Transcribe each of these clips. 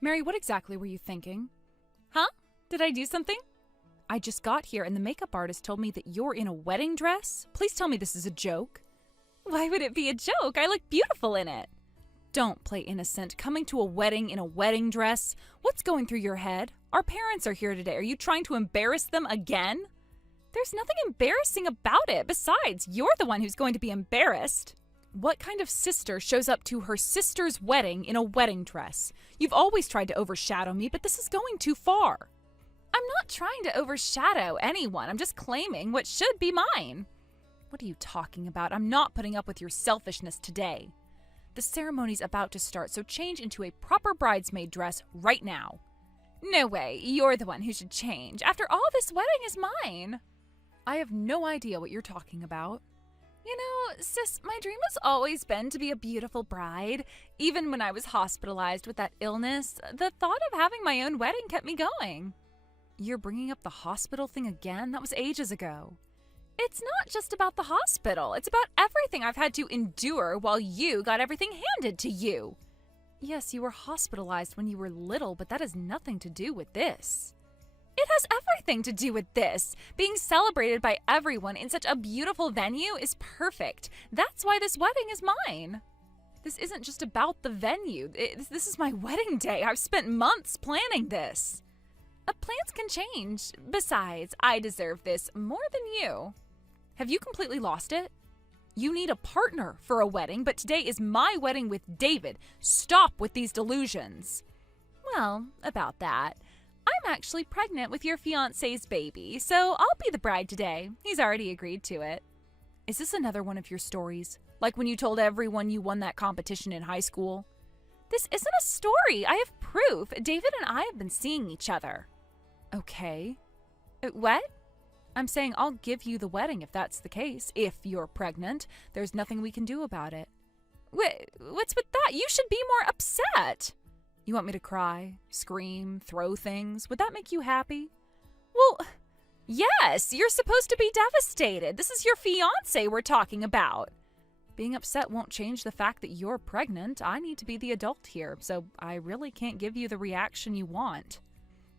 Mary, what exactly were you thinking? Huh? Did I do something? I just got here and the makeup artist told me that you're in a wedding dress. Please tell me this is a joke. Why would it be a joke? I look beautiful in it. Don't play innocent. Coming to a wedding in a wedding dress? What's going through your head? Our parents are here today. Are you trying to embarrass them again? There's nothing embarrassing about it. Besides, you're the one who's going to be embarrassed. What kind of sister shows up to her sister's wedding in a wedding dress? You've always tried to overshadow me, but this is going too far. I'm not trying to overshadow anyone. I'm just claiming what should be mine. What are you talking about? I'm not putting up with your selfishness today. The ceremony's about to start, so change into a proper bridesmaid dress right now. No way. You're the one who should change. After all, this wedding is mine. I have no idea what you're talking about. You know, sis, my dream has always been to be a beautiful bride. Even when I was hospitalized with that illness, the thought of having my own wedding kept me going. You're bringing up the hospital thing again? That was ages ago. It's not just about the hospital. It's about everything I've had to endure while you got everything handed to you. Yes, you were hospitalized when you were little, but that has nothing to do with this. It has everything to do with this. Being celebrated by everyone in such a beautiful venue is perfect. That's why this wedding is mine. This isn't just about the venue. This is my wedding day. I've spent months planning this. Plans can change. Besides, I deserve this more than you. Have you completely lost it? You need a partner for a wedding, but today is my wedding with David. Stop with these delusions. Well, about that. I'm actually pregnant with your fiancé's baby, so I'll be the bride today. He's already agreed to it. Is this another one of your stories? Like when you told everyone you won that competition in high school? This isn't a story. I have proof. David and I have been seeing each other. Okay. What? I'm saying I'll give you the wedding if that's the case. If you're pregnant, there's nothing we can do about it. What's with that? You should be more upset. You want me to cry, scream, throw things? Would that make you happy? Well, yes, you're supposed to be devastated. This is your fiancé we're talking about. Being upset won't change the fact that you're pregnant. I need to be the adult here, so I really can't give you the reaction you want.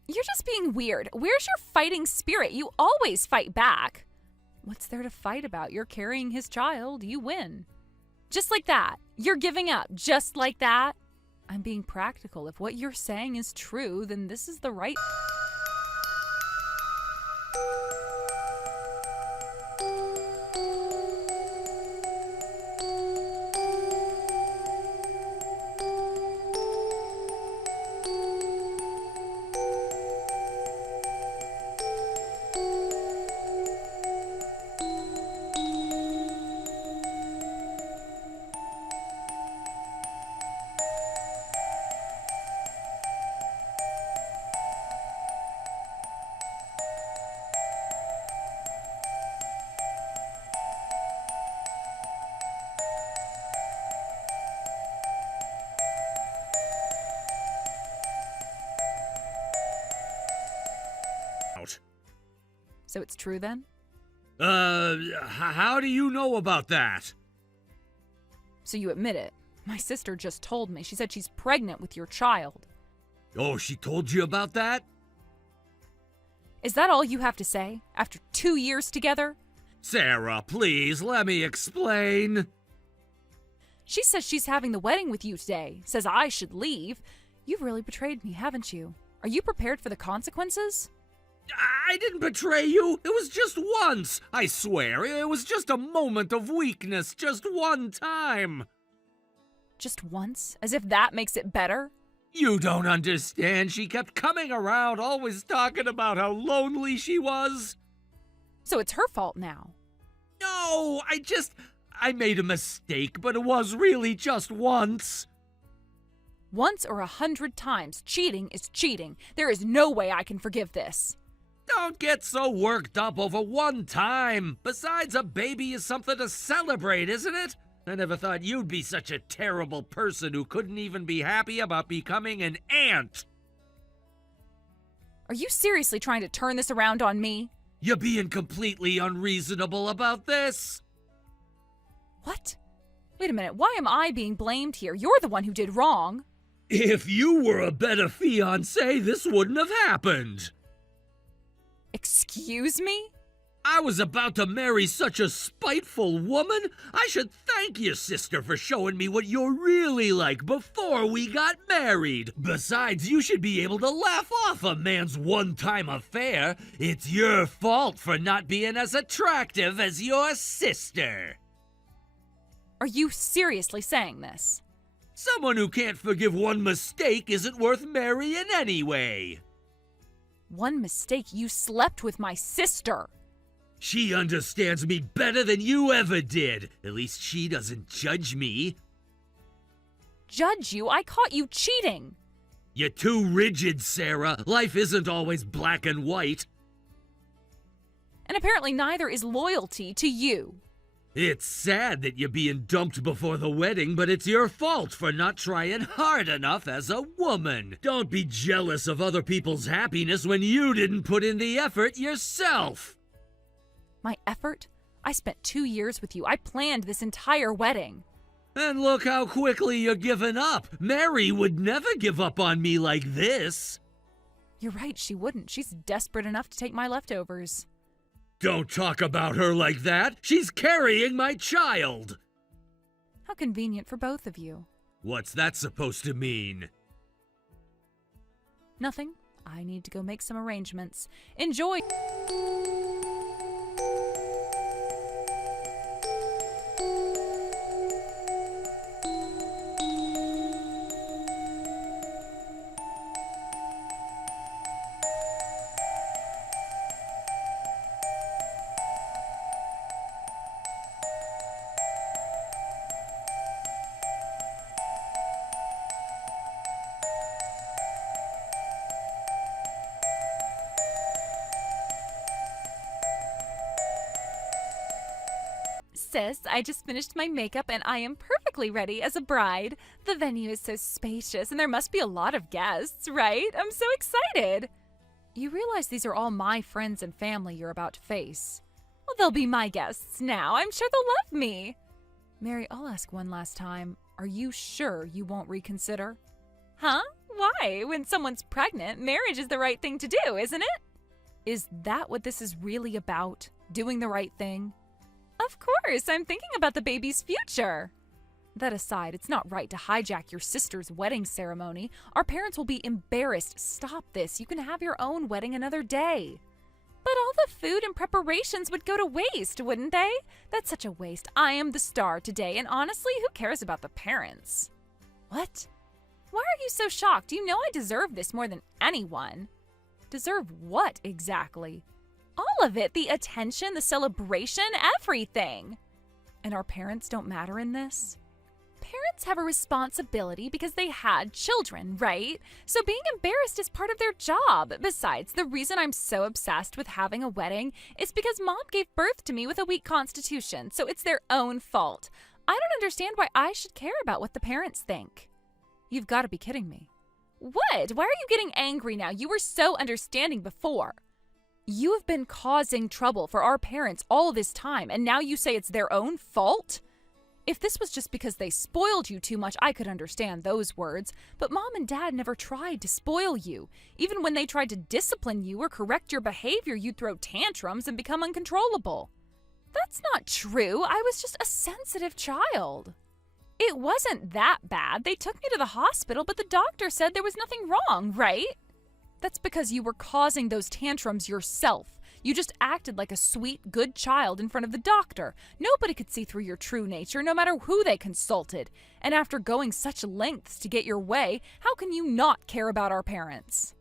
You're just being weird. Where's your fighting spirit? You always fight back. What's there to fight about? You're carrying his child. You win. Just like that. You're giving up. Just like that. I'm being practical. If what you're saying is true, then this is the right... So it's true then? How do you know about that? So you admit it. My sister just told me. She said she's pregnant with your child. Oh, she told you about that? Is that all you have to say? After 2 years together? Sarah, please, let me explain. She says she's having the wedding with you today. Says I should leave. You've really betrayed me, haven't you? Are you prepared for the consequences? I didn't betray you. It was just once. I swear, it was just a moment of weakness. Just one time. Just once? As if that makes it better? You don't understand. She kept coming around, always talking about how lonely she was. So it's her fault now. No, I made a mistake, but it was really just once. Once or 100 times, cheating is cheating. There is no way I can forgive this. Don't get so worked up over one time. Besides, a baby is something to celebrate, isn't it? I never thought you'd be such a terrible person who couldn't even be happy about becoming an aunt. Are you seriously trying to turn this around on me? You're being completely unreasonable about this. What? Wait a minute, why am I being blamed here? You're the one who did wrong. If you were a better fiancé, this wouldn't have happened. Excuse me? I was about to marry such a spiteful woman. I should thank your sister for showing me what you're really like before we got married. Besides, you should be able to laugh off a man's one-time affair. It's your fault for not being as attractive as your sister. Are you seriously saying this? Someone who can't forgive one mistake isn't worth marrying anyway. One mistake, you slept with my sister. She understands me better than you ever did. At least she doesn't judge me. Judge you? I caught you cheating. You're too rigid, Sarah. Life isn't always black and white. And apparently neither is loyalty to you. It's sad that you're being dumped before the wedding, but it's your fault for not trying hard enough as a woman. Don't be jealous of other people's happiness when you didn't put in the effort yourself. My effort? I spent 2 years with you. I planned this entire wedding. And look how quickly you're giving up. Mary would never give up on me like this. You're right, she wouldn't. She's desperate enough to take my leftovers. Don't talk about her like that. She's carrying my child. How convenient for both of you. What's that supposed to mean? Nothing. I need to go make some arrangements. Enjoy! Sis, I just finished my makeup and I am perfectly ready as a bride. The venue is so spacious and there must be a lot of guests, right? I'm so excited. You realize these are all my friends and family you're about to face. Well, they'll be my guests now. I'm sure they'll love me. Mary, I'll ask one last time. Are you sure you won't reconsider? Huh? Why? When someone's pregnant, marriage is the right thing to do, isn't it? Is that what this is really about? Doing the right thing? Of course, I'm thinking about the baby's future. That aside, it's not right to hijack your sister's wedding ceremony. Our parents will be embarrassed. Stop this. You can have your own wedding another day. But all the food and preparations would go to waste, wouldn't they? That's such a waste. I am the star today, and honestly, who cares about the parents? What? Why are you so shocked? You know I deserve this more than anyone. Deserve what exactly? All of it, the attention, the celebration, everything. And our parents don't matter in this? Parents have a responsibility because they had children, right? So being embarrassed is part of their job. Besides, the reason I'm so obsessed with having a wedding is because mom gave birth to me with a weak constitution, so it's their own fault. I don't understand why I should care about what the parents think. You've got to be kidding me. What? Why are you getting angry now? You were so understanding before. You have been causing trouble for our parents all this time, and now you say it's their own fault? If this was just because they spoiled you too much, I could understand those words. But mom and dad never tried to spoil you. Even when they tried to discipline you or correct your behavior, you'd throw tantrums and become uncontrollable. That's not true. I was just a sensitive child. It wasn't that bad. They took me to the hospital, but the doctor said there was nothing wrong, right? That's because you were causing those tantrums yourself. You just acted like a sweet, good child in front of the doctor. Nobody could see through your true nature, no matter who they consulted. And after going such lengths to get your way, how can you not care about our parents?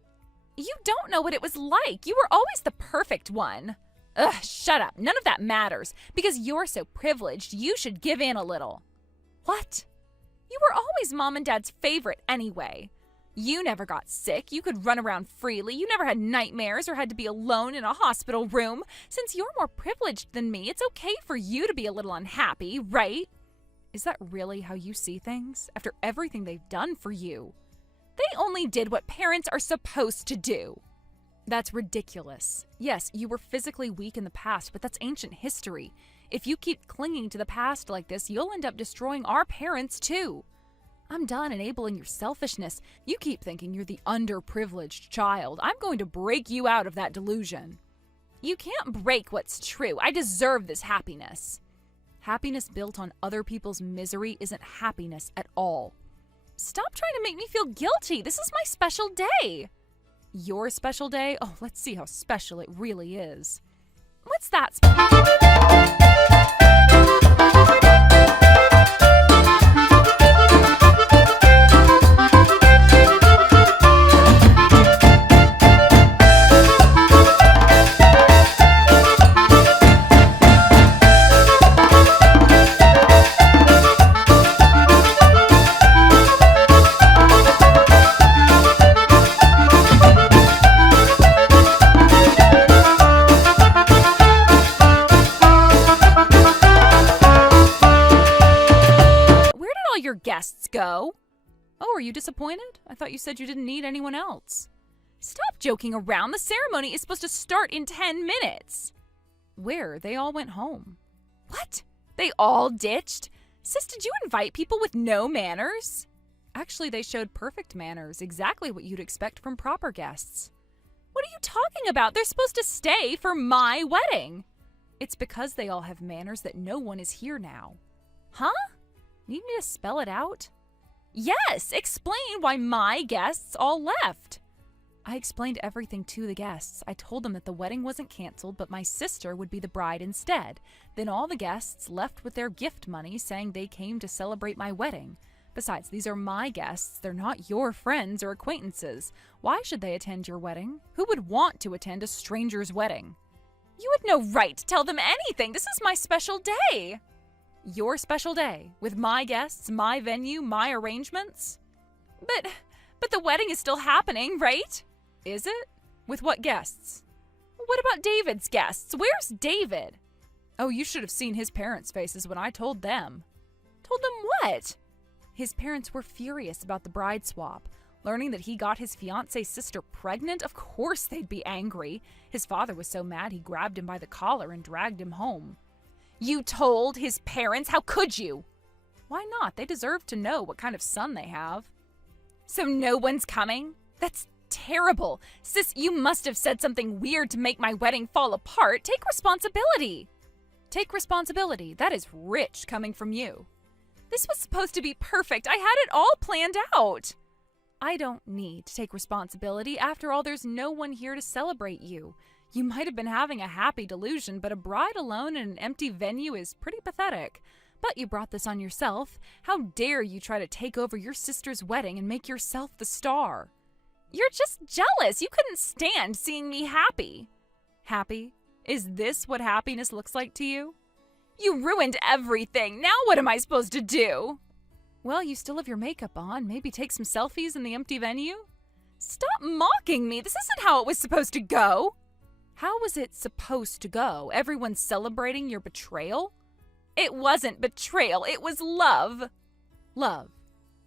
You don't know what it was like. You were always the perfect one. Ugh, shut up. None of that matters. Because you're so privileged, you should give in a little. What? You were always mom and dad's favorite anyway. You never got sick. You could run around freely. You never had nightmares or had to be alone in a hospital room. Since you're more privileged than me, it's okay for you to be a little unhappy, right? Is that really how you see things? After everything they've done for you? They only did what parents are supposed to do. That's ridiculous. Yes, you were physically weak in the past, but that's ancient history. If you keep clinging to the past like this, you'll end up destroying our parents too. I'm done enabling your selfishness. You keep thinking you're the underprivileged child. I'm going to break you out of that delusion. You can't break what's true. I deserve this happiness. Happiness built on other people's misery isn't happiness at all. Stop trying to make me feel guilty. This is my special day. Your special day? Oh, let's see how special it really is. What's that? Your guests go. Oh, are you disappointed? I thought you said you didn't need anyone else. Stop joking around. The ceremony is supposed to start in 10 minutes. Where? They all went home. What? They all ditched? Sis, did you invite people with no manners? Actually, they showed perfect manners, exactly what you'd expect from proper guests. What are you talking about? They're supposed to stay for my wedding. It's because they all have manners that no one is here now. Huh? Need me to spell it out? Yes, explain why my guests all left. I explained everything to the guests. I told them that the wedding wasn't canceled, but my sister would be the bride instead. Then all the guests left with their gift money, saying they came to celebrate my wedding. Besides, these are my guests. They're not your friends or acquaintances. Why should they attend your wedding? Who would want to attend a stranger's wedding? You had no right to tell them anything. This is my special day. Your special day, with my guests, my venue, my arrangements? But the wedding is still happening, right? Is it? With what guests? What about David's guests? Where's David? Oh, you should have seen his parents' faces when I told them. Told them what? His parents were furious about the bride swap. Learning that he got his fiance's sister pregnant, of course they'd be angry. His father was so mad he grabbed him by the collar and dragged him home. You told his parents? How could you? Why not? They deserve to know what kind of son they have. So no one's coming? That's terrible. Sis, you must have said something weird to make my wedding fall apart. Take responsibility. Take responsibility. That is rich coming from you. This was supposed to be perfect. I had it all planned out. I don't need to take responsibility. After all, there's no one here to celebrate you. You might have been having a happy delusion, but a bride alone in an empty venue is pretty pathetic. But you brought this on yourself. How dare you try to take over your sister's wedding and make yourself the star? You're just jealous. You couldn't stand seeing me happy. Happy? Is this what happiness looks like to you? You ruined everything. Now what am I supposed to do? Well, you still have your makeup on. Maybe take some selfies in the empty venue? Stop mocking me. This isn't how it was supposed to go. How was it supposed to go? Everyone celebrating your betrayal? It wasn't betrayal. It was love. Love.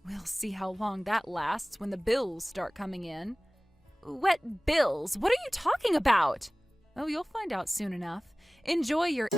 We'll see how long that lasts when the bills start coming in. What bills? What are you talking about? Oh, you'll find out soon enough. Enjoy your...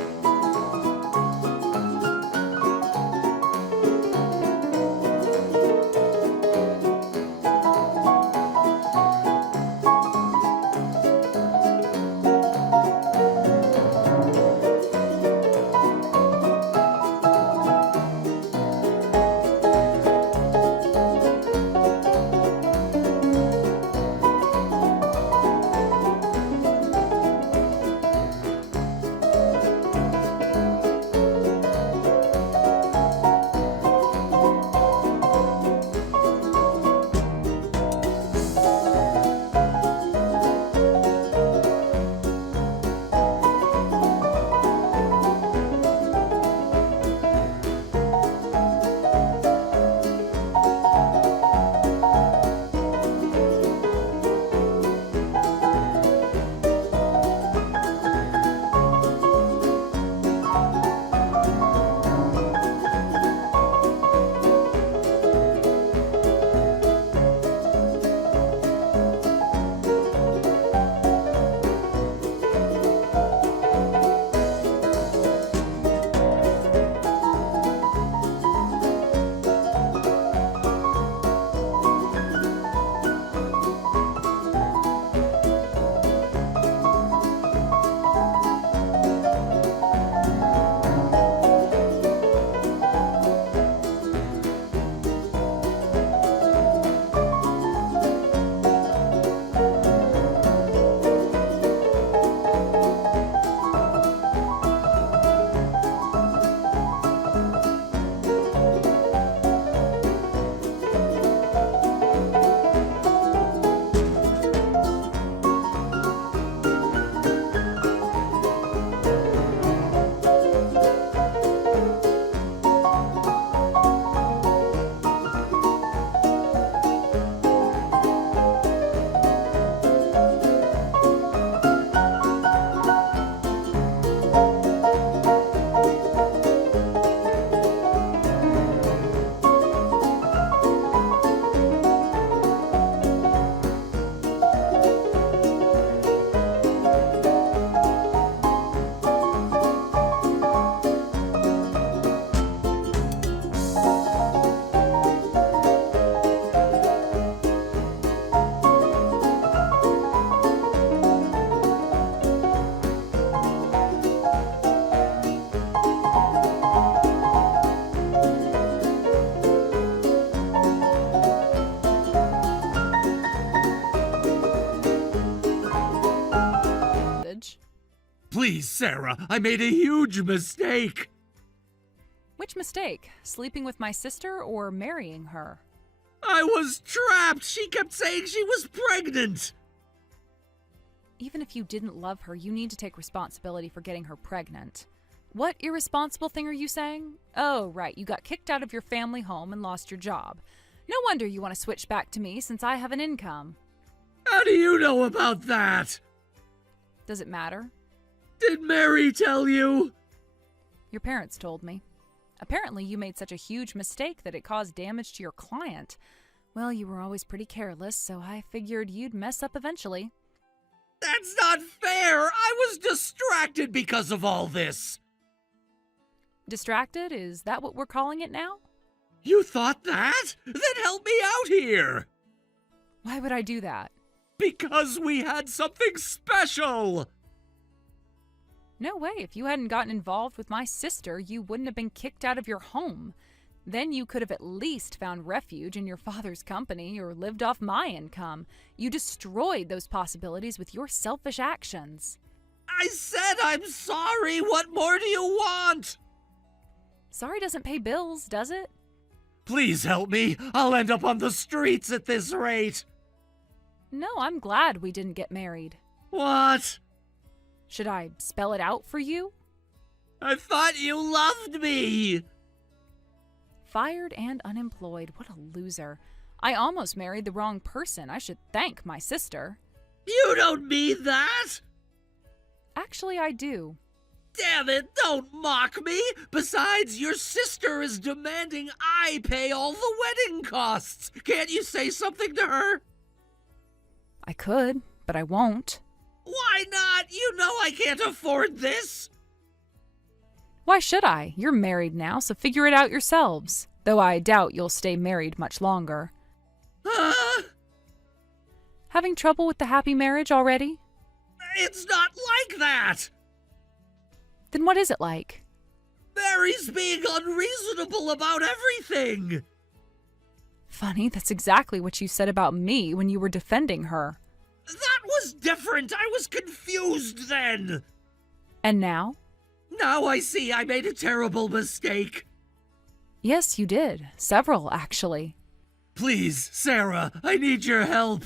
Please, Sarah, I made a huge mistake. Which mistake? Sleeping with my sister or marrying her? I was trapped. She kept saying she was pregnant. Even if you didn't love her, you need to take responsibility for getting her pregnant. What irresponsible thing are you saying? Oh, right, you got kicked out of your family home and lost your job. No wonder you want to switch back to me since I have an income. How do you know about that? Does it matter? Did Mary tell you? Your parents told me. Apparently, you made such a huge mistake that it caused damage to your client. Well, you were always pretty careless, so I figured you'd mess up eventually. That's not fair. I was distracted because of all this. Distracted? Is that what we're calling it now? You thought that? Then help me out here. Why would I do that? Because we had something special. No way. If you hadn't gotten involved with my sister, you wouldn't have been kicked out of your home. Then you could have at least found refuge in your father's company or lived off my income. You destroyed those possibilities with your selfish actions. I said I'm sorry. What more do you want? Sorry doesn't pay bills, does it? Please help me. I'll end up on the streets at this rate. No, I'm glad we didn't get married. What? Should I spell it out for you? I thought you loved me. Fired and unemployed. What a loser. I almost married the wrong person. I should thank my sister. You don't mean that. Actually, I do. Damn it, don't mock me. Besides, your sister is demanding I pay all the wedding costs. Can't you say something to her? I could, but I won't. Why not? You know I can't afford this. Why should I? You're married now, so figure it out yourselves. Though I doubt you'll stay married much longer. Having trouble with the happy marriage already? It's not like that. Then what is it like? Mary's being unreasonable about everything. Funny, that's exactly what you said about me when you were defending her. That was different. I was confused then. And now? Now I see I made a terrible mistake. Yes, you did. Several, actually. Please, Sarah, I need your help.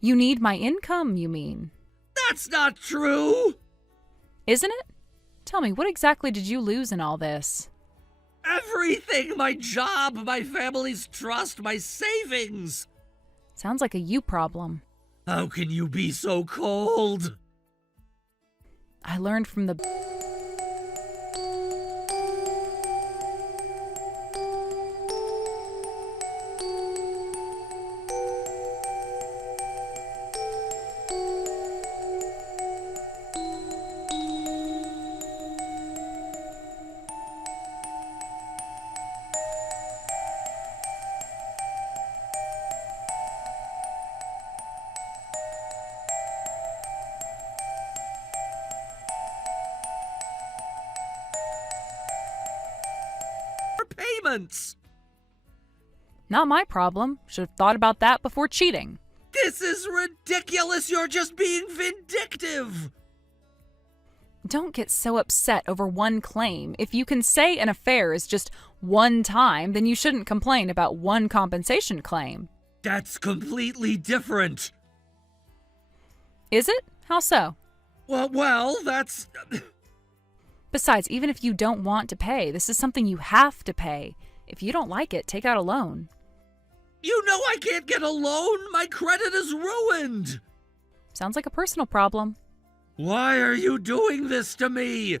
You need my income, you mean? That's not true. Isn't it? Tell me, what exactly did you lose in all this? Everything. My job, my family's trust, my savings. Sounds like a you problem. How can you be so cold? I learned from the... Payments. Not my problem. Should have thought about that before cheating. This is ridiculous. You're just being vindictive. Don't get so upset over one claim. If you can say an affair is just one time, then you shouldn't complain about one compensation claim. That's completely different. Is it? How so? Well, that's... Besides, even if you don't want to pay, this is something you have to pay. If you don't like it, take out a loan. You know I can't get a loan. My credit is ruined. Sounds like a personal problem. Why are you doing this to me?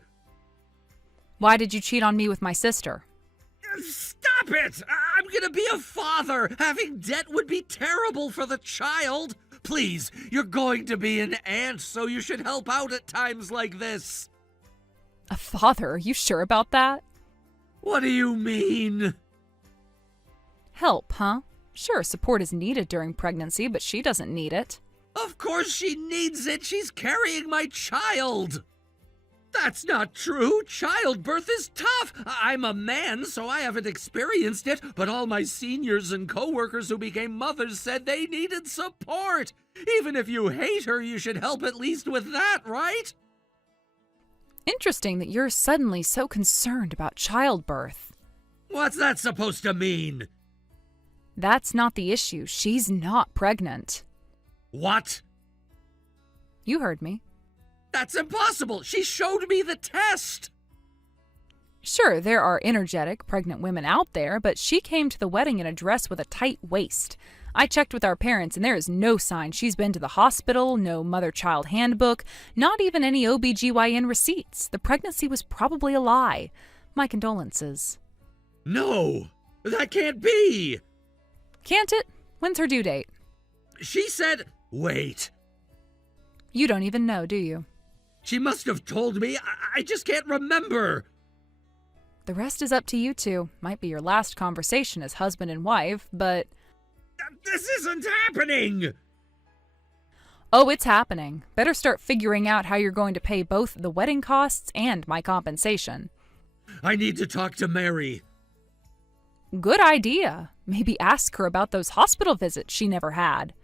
Why did you cheat on me with my sister? Stop it! I'm gonna be a father. Having debt would be terrible for the child. Please, you're going to be an aunt, so you should help out at times like this. A father? Are you sure about that? What do you mean? Help, huh? Sure, support is needed during pregnancy, but she doesn't need it. Of course she needs it. She's carrying my child. That's not true. Childbirth is tough. I'm a man, so I haven't experienced it, but all my seniors and coworkers who became mothers said they needed support. Even if you hate her, you should help at least with that, right? Interesting that you're suddenly so concerned about childbirth. What's that supposed to mean? That's not the issue. She's not pregnant. What? You heard me. That's impossible! She showed me the test! Sure, there are energetic, pregnant women out there, but she came to the wedding in a dress with a tight waist. I checked with our parents, and there is no sign she's been to the hospital, no mother-child handbook, not even any OBGYN receipts. The pregnancy was probably a lie. My condolences. No! That can't be! Can't it? When's her due date? She said... Wait. You don't even know, do you? She must have told me. I just can't remember. The rest is up to you two. Might be your last conversation as husband and wife, but... This isn't happening! Oh, it's happening. Better start figuring out how you're going to pay both the wedding costs and my compensation. I need to talk to Mary. Good idea. Maybe ask her about those hospital visits she never had.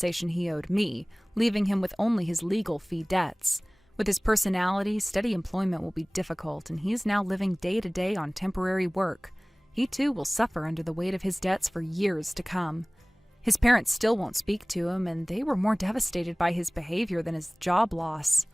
compensation he owed me, leaving him with only his legal fee debts. With his personality, steady employment will be difficult, and he is now living day to day on temporary work. He too will suffer under the weight of his debts for years to come. His parents still won't speak to him, and they were more devastated by his behavior than his job loss.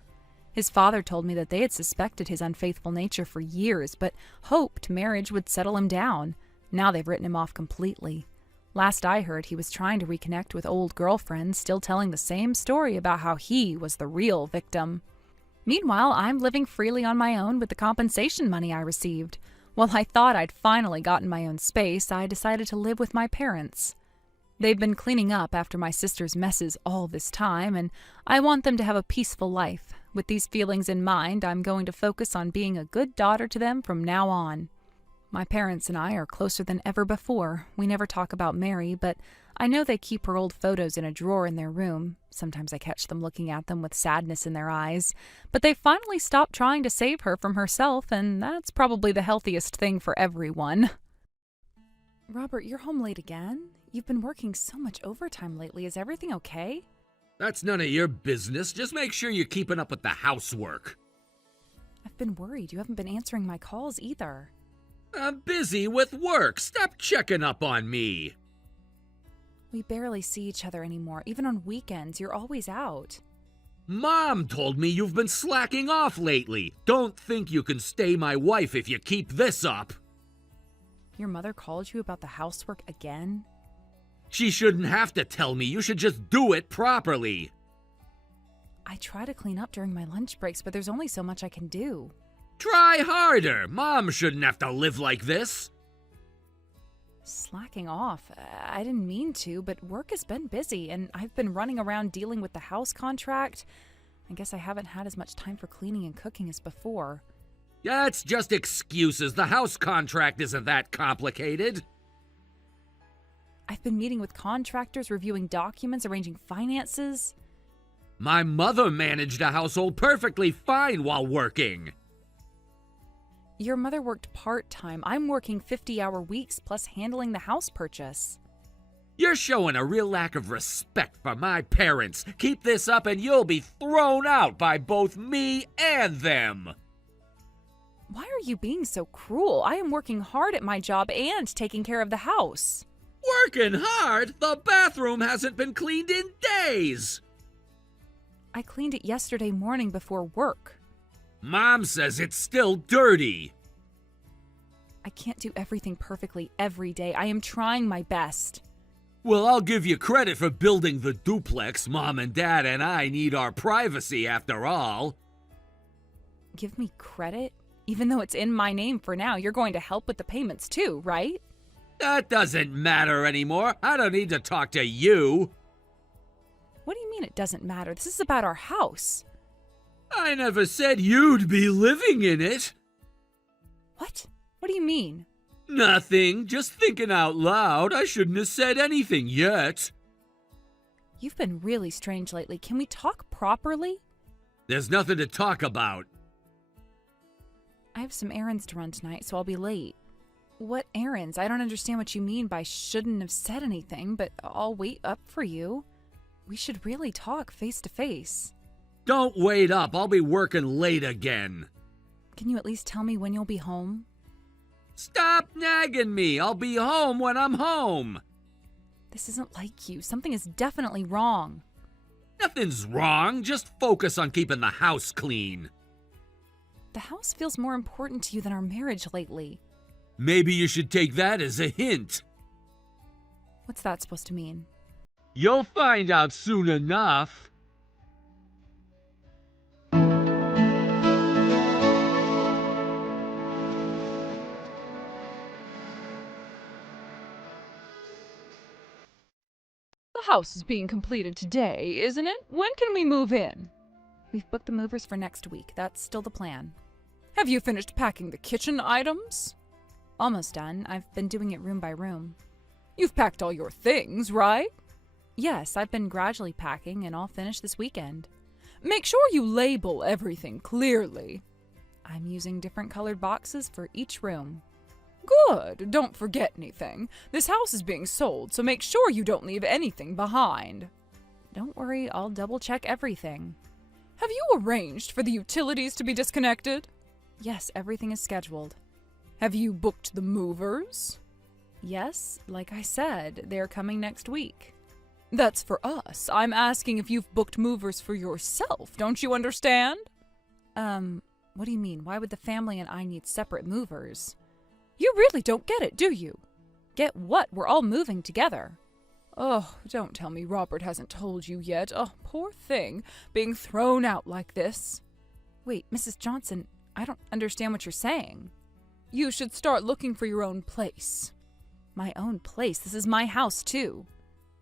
His father told me that they had suspected his unfaithful nature for years, but hoped marriage would settle him down. Now they've written him off completely. Last I heard, he was trying to reconnect with old girlfriends, still telling the same story about how he was the real victim. Meanwhile, I'm living freely on my own with the compensation money I received. While I thought I'd finally gotten my own space, I decided to live with my parents. They've been cleaning up after my sister's messes all this time, and I want them to have a peaceful life. With these feelings in mind, I'm going to focus on being a good daughter to them from now on. My parents and I are closer than ever before. We never talk about Mary, but I know they keep her old photos in a drawer in their room. Sometimes I catch them looking at them with sadness in their eyes. But they finally stopped trying to save her from herself, and that's probably the healthiest thing for everyone. Robert, you're home late again? You've been working so much overtime lately. Is everything okay? That's none of your business. Just make sure you're keeping up with the housework. I've been worried. You haven't been answering my calls either. I'm busy with work. Stop checking up on me. We barely see each other anymore. Even on weekends, you're always out. Mom told me you've been slacking off lately. Don't think you can stay my wife if you keep this up. Your mother called you about the housework again? She shouldn't have to tell me. You should just do it properly. I try to clean up during my lunch breaks, but there's only so much I can do. Try harder. Mom shouldn't have to live like this. Slacking off. I didn't mean to, but work has been busy, and I've been running around dealing with the house contract. I guess I haven't had as much time for cleaning and cooking as before. That's just excuses. The house contract isn't that complicated. I've been meeting with contractors, reviewing documents, arranging finances. My mother managed a household perfectly fine while working. Your mother worked part-time. I'm working 50-hour weeks plus handling the house purchase. You're showing a real lack of respect for my parents. Keep this up and you'll be thrown out by both me and them. Why are you being so cruel? I am working hard at my job and taking care of the house. Working hard? The bathroom hasn't been cleaned in days. I cleaned it yesterday morning before work. Mom says it's still dirty. I can't do everything perfectly every day. I am trying my best. Well, I'll give you credit for building the duplex. Mom and Dad and I need our privacy after all. Give me credit? Even though it's in my name for now, you're going to help with the payments too, right? That doesn't matter anymore. I don't need to talk to you. What do you mean it doesn't matter? This is about our house. I never said you'd be living in it. What? What do you mean? Nothing. Just thinking out loud. I shouldn't have said anything yet. You've been really strange lately. Can we talk properly? There's nothing to talk about. I have some errands to run tonight, so I'll be late. What errands? I don't understand what you mean by shouldn't have said anything, but I'll wait up for you. We should really talk face to face. Don't wait up. I'll be working late again. Can you at least tell me when you'll be home? Stop nagging me. I'll be home when I'm home. This isn't like you. Something is definitely wrong. Nothing's wrong. Just focus on keeping the house clean. The house feels more important to you than our marriage lately. Maybe you should take that as a hint. What's that supposed to mean? You'll find out soon enough. The house is being completed today, isn't it? When can we move in? We've booked the movers for next week. That's still the plan. Have you finished packing the kitchen items? Almost done. I've been doing it room by room. You've packed all your things, right? Yes, I've been gradually packing, and I'll finish this weekend. Make sure you label everything clearly. I'm using different colored boxes for each room. Good. Don't forget anything. This house is being sold, so make sure you don't leave anything behind. Don't worry, I'll double-check everything. Have you arranged for the utilities to be disconnected? Yes, everything is scheduled. Have you booked the movers? Yes, like I said, they're coming next week. That's for us. I'm asking if you've booked movers for yourself. Don't you understand? What do you mean? Why would the family and I need separate movers? You really don't get it, do you? Get what? We're all moving together. Oh, don't tell me Robert hasn't told you yet. Oh, poor thing, being thrown out like this. Wait, Mrs. Johnson, I don't understand what you're saying. You should start looking for your own place. My own place? This is my house, too.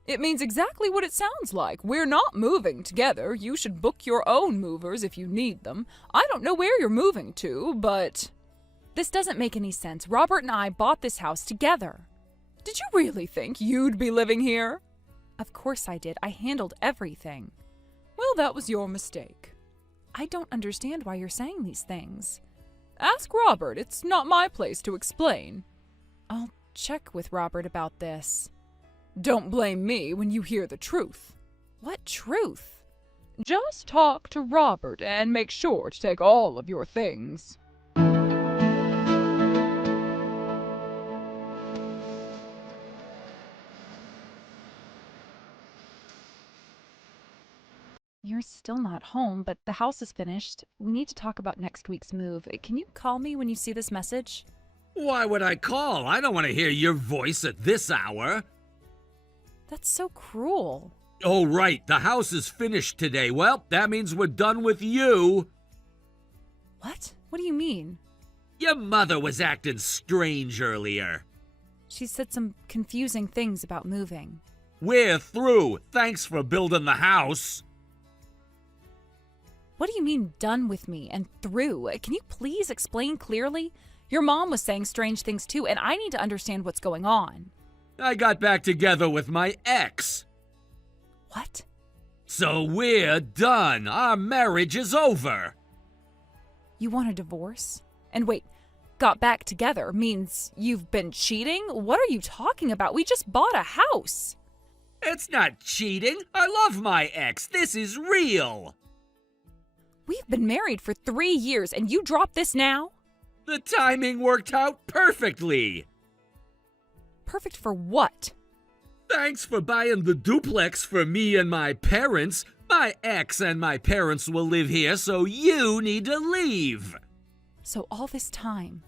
It means exactly what it sounds like. We're not moving together. You should book your own movers if you need them. I don't know where you're moving to, but... This doesn't make any sense. Robert and I bought this house together. Did you really think you'd be living here? Of course I did. I handled everything. Well, that was your mistake. I don't understand why you're saying these things. Ask Robert. It's not my place to explain. I'll check with Robert about this. Don't blame me when you hear the truth. What truth? Just talk to Robert and make sure to take all of your things. You're still not home, but the house is finished. We need to talk about next week's move. Can you call me when you see this message? Why would I call? I don't want to hear your voice at this hour. That's so cruel. Oh, right. The house is finished today. Well, that means we're done with you. What? What do you mean? Your mother was acting strange earlier. She said some confusing things about moving. We're through. Thanks for building the house. What do you mean, done with me and through? Can you please explain clearly? Your mom was saying strange things too, and I need to understand what's going on. I got back together with my ex. What? So we're done. Our marriage is over. You want a divorce? And wait, got back together means you've been cheating? What are you talking about? We just bought a house. It's not cheating. I love my ex. This is real. We've been married for 3 years and you drop this now? The timing worked out perfectly. Perfect for what? Thanks for buying the duplex for me and my parents. My ex and my parents will live here, so you need to leave. So all this time.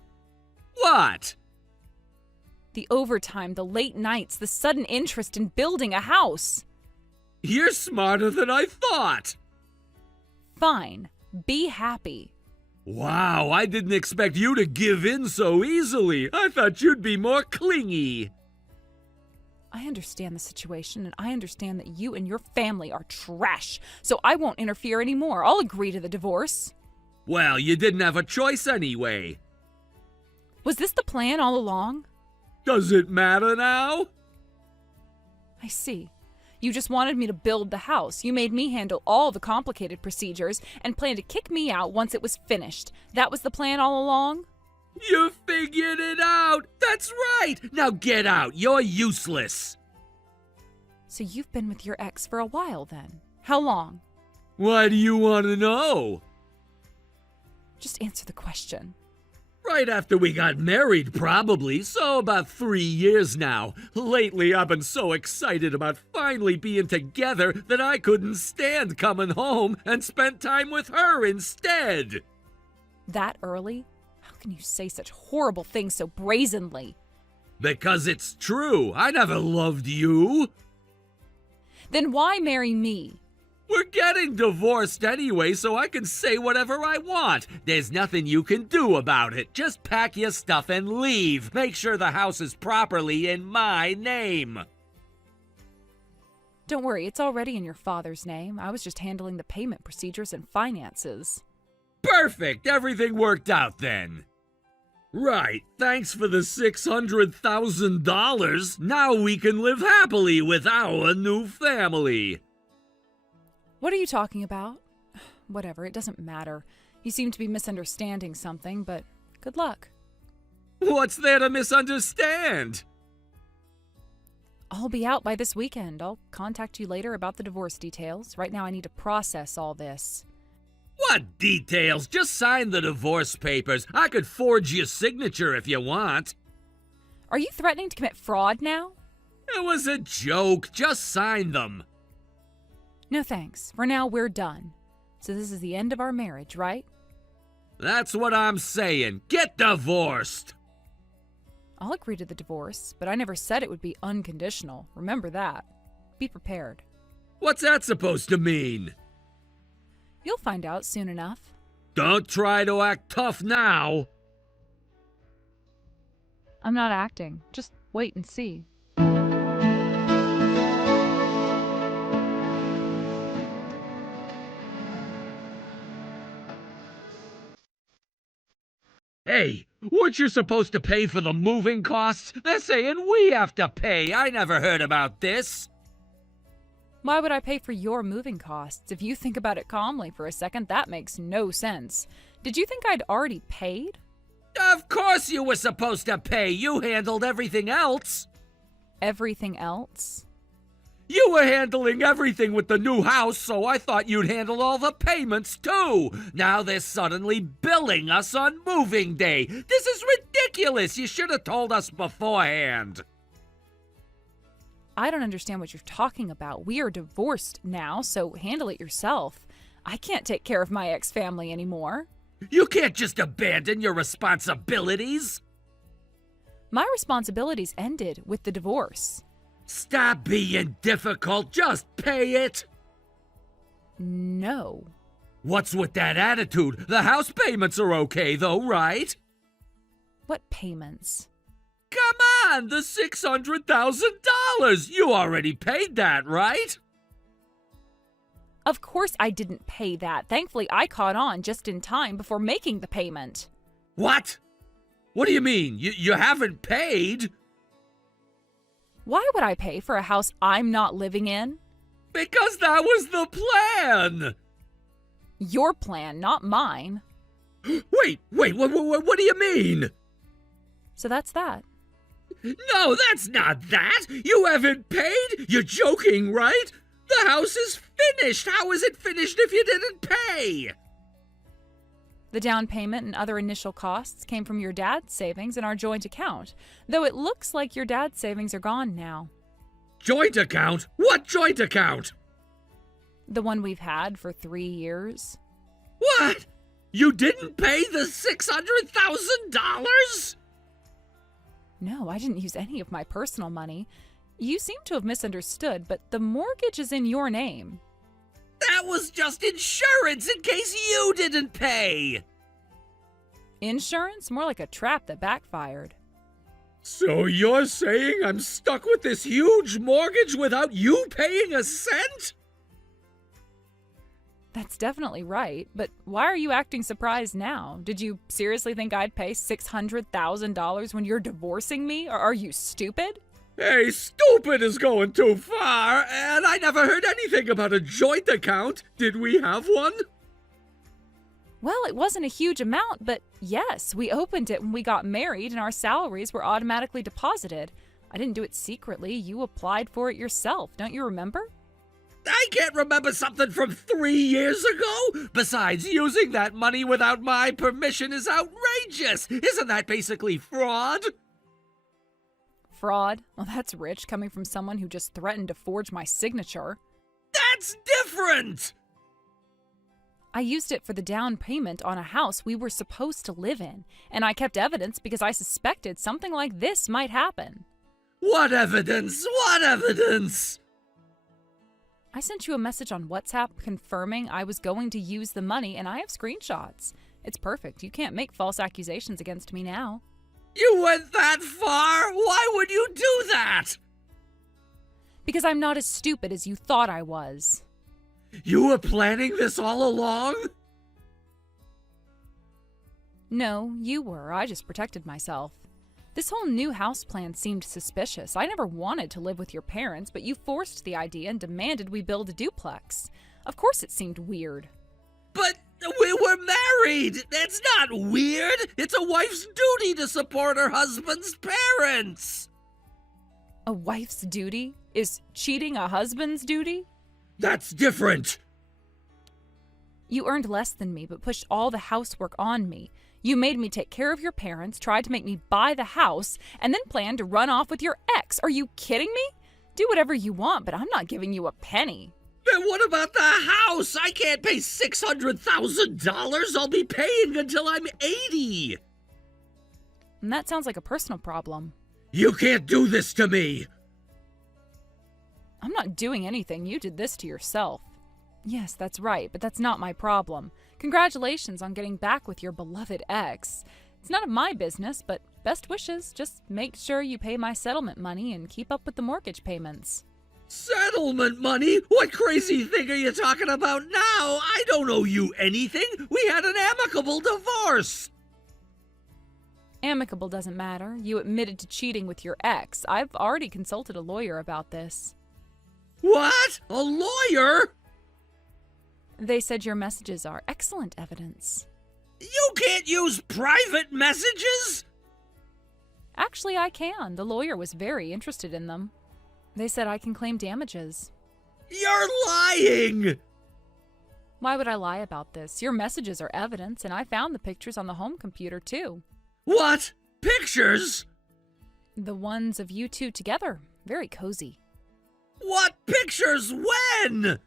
What? The overtime, the late nights, the sudden interest in building a house. You're smarter than I thought. Fine. Be happy. Wow, I didn't expect you to give in so easily. I thought you'd be more clingy. I understand the situation, and I understand that you and your family are trash, so I won't interfere anymore. I'll agree to the divorce. Well, you didn't have a choice anyway. Was this the plan all along? Does it matter now? I see. You just wanted me to build the house. You made me handle all the complicated procedures and planned to kick me out once it was finished. That was the plan all along? You figured it out! That's right! Now get out! You're useless! So you've been with your ex for a while then. How long? Why do you want to know? Just answer the question. Right after we got married, probably, so about 3 years now. Lately, I've been so excited about finally being together that I couldn't stand coming home and spent time with her instead. That early? How can you say such horrible things so brazenly? Because it's true. I never loved you. Then why marry me? We're getting divorced anyway, so I can say whatever I want. There's nothing you can do about it. Just pack your stuff and leave. Make sure the house is properly in my name. Don't worry, it's already in your father's name. I was just handling the payment procedures and finances. Perfect! Everything worked out then. Right, thanks for the $600,000. Now we can live happily with our new family. What are you talking about? Whatever, it doesn't matter. You seem to be misunderstanding something, but good luck. What's there to misunderstand? I'll be out by this weekend. I'll contact you later about the divorce details. Right now I need to process all this. What details? Just sign the divorce papers. I could forge your signature if you want. Are you threatening to commit fraud now? It was a joke. Just sign them. No thanks. For now, we're done. So this is the end of our marriage, right? That's what I'm saying. Get divorced. I'll agree to the divorce, but I never said it would be unconditional. Remember that. Be prepared. What's that supposed to mean? You'll find out soon enough. Don't try to act tough now. I'm not acting. Just wait and see. Hey, weren't you supposed to pay for the moving costs? They're saying we have to pay. I never heard about this. Why would I pay for your moving costs? If you think about it calmly for a second, that makes no sense. Did you think I'd already paid? Of course you were supposed to pay. You handled everything else. Everything else? You were handling everything with the new house, so I thought you'd handle all the payments too. Now they're suddenly billing us on moving day. This is ridiculous. You should have told us beforehand. I don't understand what you're talking about. We are divorced now, so handle it yourself. I can't take care of my ex-family anymore. You can't just abandon your responsibilities. My responsibilities ended with the divorce. Stop being difficult. Just pay it. No. What's with that attitude? The house payments are okay though, right? What payments? Come on, the $600,000. You already paid that, right? Of course I didn't pay that. Thankfully, I caught on just in time before making the payment. What? What do you mean? You haven't paid? Why would I pay for a house I'm not living in? Because that was the plan. Your plan, not mine. Wait, what do you mean? So that's that. No, that's not that. You haven't paid? You're joking, right? The house is finished. How is it finished if you didn't pay? The down payment and other initial costs came from your dad's savings in our joint account, though it looks like your dad's savings are gone now. Joint account? What joint account? The one we've had for 3 years. What? You didn't pay the $600,000? No, I didn't use any of my personal money. You seem to have misunderstood, but the mortgage is in your name. That was just insurance in case you didn't pay. Insurance? More like a trap that backfired. So you're saying I'm stuck with this huge mortgage without you paying a cent? That's definitely right, but why are you acting surprised now? Did you seriously think I'd pay $600,000 when you're divorcing me, or are you stupid? Hey, stupid is going too far, and I never heard anything about a joint account. Did we have one? Well, it wasn't a huge amount, but yes, we opened it when we got married and our salaries were automatically deposited. I didn't do it secretly. You applied for it yourself, don't you remember? I can't remember something from 3 years ago. Besides, using that money without my permission is outrageous. Isn't that basically fraud? Fraud? Well, that's rich coming from someone who just threatened to forge my signature. That's different! I used it for the down payment on a house we were supposed to live in, and I kept evidence because I suspected something like this might happen. What evidence? What evidence? I sent you a message on WhatsApp confirming I was going to use the money, and I have screenshots. It's perfect. You can't make false accusations against me now. You went that far? Why would you do that? Because I'm not as stupid as you thought I was. You were planning this all along? No, you were. I just protected myself. This whole new house plan seemed suspicious. I never wanted to live with your parents, but you forced the idea and demanded we build a duplex. Of course it seemed weird. But we were married! It's not weird! It's a wife's duty to support her husband's parents! A wife's duty? Is cheating a husband's duty? That's different. You earned less than me, but pushed all the housework on me. You made me take care of your parents, tried to make me buy the house, and then planned to run off with your ex. Are you kidding me? Do whatever you want, but I'm not giving you a penny. Then what about the house? I can't pay $600,000. I'll be paying until I'm 80. And that sounds like a personal problem. You can't do this to me. I'm not doing anything. You did this to yourself. Yes, that's right, but that's not my problem. Congratulations on getting back with your beloved ex. It's none of my business, but best wishes. Just make sure you pay my settlement money and keep up with the mortgage payments. Settlement money? What crazy thing are you talking about now? I don't owe you anything. We had an amicable divorce. Amicable doesn't matter. You admitted to cheating with your ex. I've already consulted a lawyer about this. What? A lawyer? They said your messages are excellent evidence. You can't use private messages? Actually, I can. The lawyer was very interested in them. They said I can claim damages. You're lying! Why would I lie about this? Your messages are evidence, and I found the pictures on the home computer, too. What? Pictures? The ones of you two together. Very cozy. What pictures? When?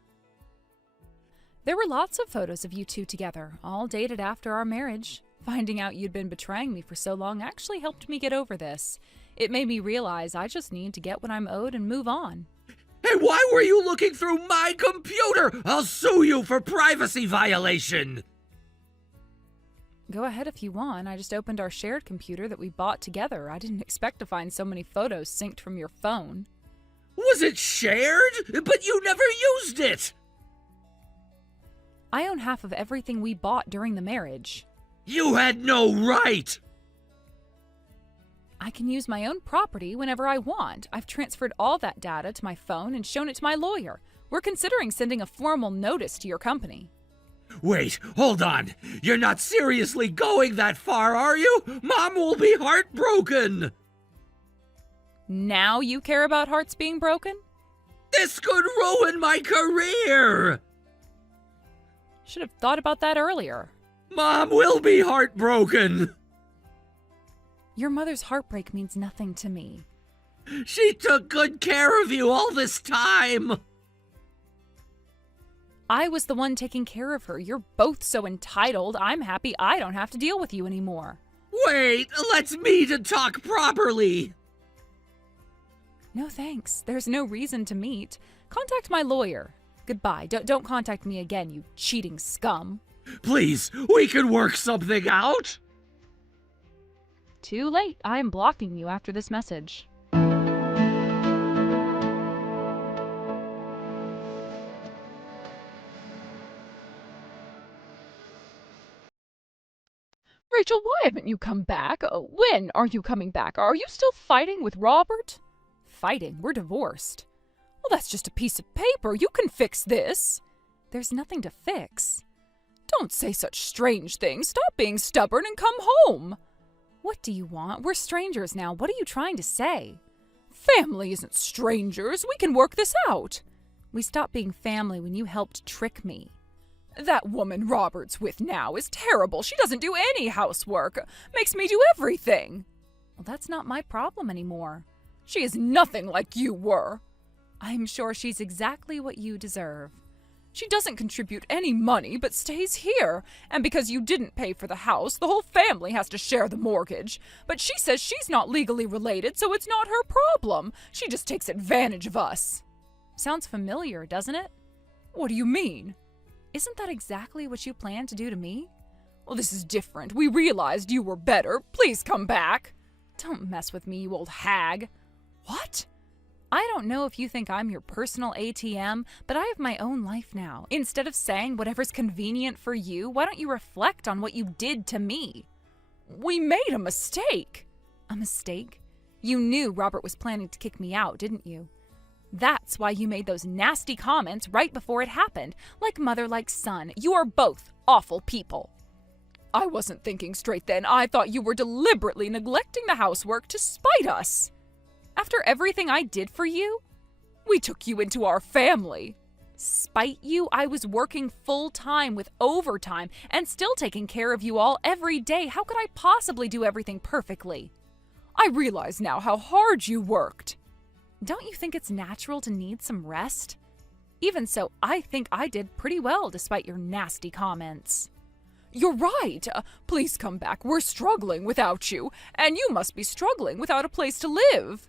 There were lots of photos of you two together, all dated after our marriage. Finding out you'd been betraying me for so long actually helped me get over this. It made me realize I just need to get what I'm owed and move on. Hey, why were you looking through my computer? I'll sue you for privacy violation. Go ahead if you want. I just opened our shared computer that we bought together. I didn't expect to find so many photos synced from your phone. Was it shared? But you never used it. I own half of everything we bought during the marriage. You had no right. I can use my own property whenever I want. I've transferred all that data to my phone and shown it to my lawyer. We're considering sending a formal notice to your company. Wait, hold on. You're not seriously going that far, are you? Mom will be heartbroken. Now you care about hearts being broken? This could ruin my career. Should have thought about that earlier. Mom will be heartbroken. Your mother's heartbreak means nothing to me. She took good care of you all this time. I was the one taking care of her. You're both so entitled. I'm happy I don't have to deal with you anymore. Wait, let's meet and talk properly. No thanks. There's no reason to meet. Contact my lawyer. Goodbye. Don't contact me again, you cheating scum. Please, we can work something out. Too late. I'm blocking you after this message. Rachel, why haven't you come back? When are you coming back? Are you still fighting with Robert? Fighting? We're divorced. Well, that's just a piece of paper. You can fix this. There's nothing to fix. Don't say such strange things. Stop being stubborn and come home. What do you want? We're strangers now. What are you trying to say? Family isn't strangers. We can work this out. We stopped being family when you helped trick me. That woman Robert's with now is terrible. She doesn't do any housework. Makes me do everything. Well, that's not my problem anymore. She is nothing like you were. I'm sure she's exactly what you deserve. She doesn't contribute any money, but stays here. And because you didn't pay for the house, the whole family has to share the mortgage. But she says she's not legally related, so it's not her problem. She just takes advantage of us. Sounds familiar, doesn't it? What do you mean? Isn't that exactly what you planned to do to me? Well, this is different. We realized you were better. Please come back. Don't mess with me, you old hag. What? I don't know if you think I'm your personal ATM, but I have my own life now. Instead of saying whatever's convenient for you, why don't you reflect on what you did to me? We made a mistake. A mistake? You knew Robert was planning to kick me out, didn't you? That's why you made those nasty comments right before it happened, like mother, like son. You are both awful people. I wasn't thinking straight then. I thought you were deliberately neglecting the housework to spite us. After everything I did for you? We took you into our family. Spite you, I was working full-time with overtime and still taking care of you all every day. How could I possibly do everything perfectly? I realize now how hard you worked. Don't you think it's natural to need some rest? Even so, I think I did pretty well despite your nasty comments. You're right. Please come back. We're struggling without you, and you must be struggling without a place to live.